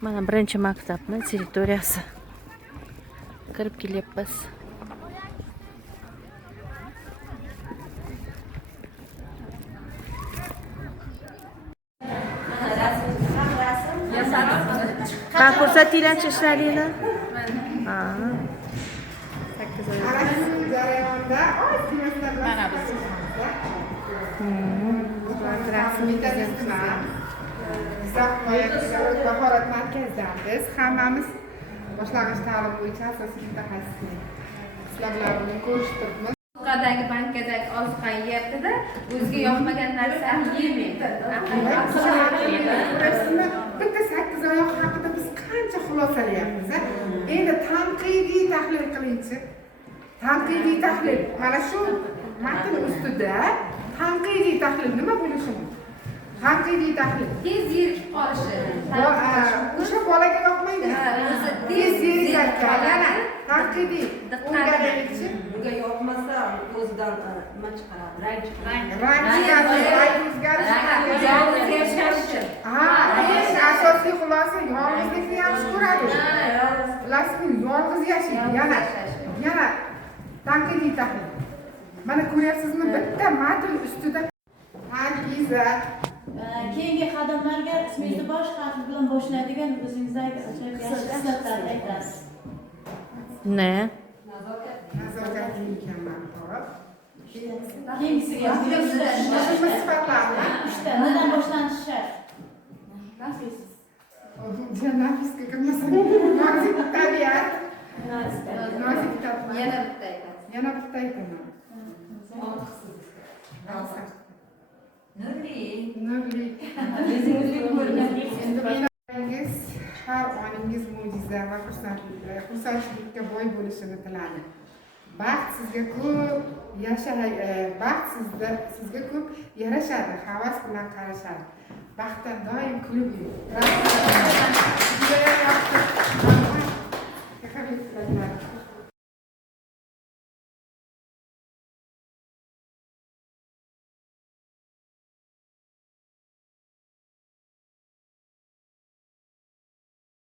Mana birinchi maktabning territoriyasi. Kirib kelyapmiz. Qani ko'rsatinglarchi ishlaringni. Ha. 8 oy. jarayonda mana biz rasmiy tizimlar Jizzax viloyat mahorat markazidamiz. Hammamiz boshlang'ich ta'lim bo'yicha asosiy mutaxassislik. Sizlar bilan ko'rishtiribmiz. Yuqoridagi bankadagi oziqani yeyapti-da, o'ziga yoqmagan narsani yemaydi. Bitta 8 oyoq haqida biz qancha xulosalayapmiz. Endi tanqidiy tahlil qilingchi. Tanqidiy tahlil. Mana shu matn ustida tanqidiy tahlil nima bo'lishi mumkin? Tanqidiy tahlil. Tez zerikib qolishi. O'sha bolaga yoqmaydi. Tez zerikadi. Yana tanqidiy. O'rganishchi. Unga yoqmasa o'zidan nima chiqaradi? Rang chiqaradi. Yolg'iz yashashi. Asosiy xulosa yolg'izlikni yaxshi ko'radi. Bilasizmi, yolg'iz yashaydi. Yana tanqidiy tahlil. Mana ko'ryapsizmi, bitta matn ustida Hafiza keyingi qadamlarga ismingizni bosh harfi bilan boshlaydigan o'zingizdagi ajoyib yaxshi xislatlarni aytasiz. Ne? nazokat ekan manfaat. Keyingisiga Sifatlarni uchta nimadan boshlanishi shart? Nafis. Nafisga kirmasin. Nozik tabiat. Nozik tabiat. Yana bitta aytaman. Nurli. Endi meningiz har oningiz mo'jiza va xursandchilikka boy bo'lishini tilayman. Baxt sizga ko'p sizga ko'p yarashadi, havas bilan qarashadi. Baxtdan doim kulib yuring.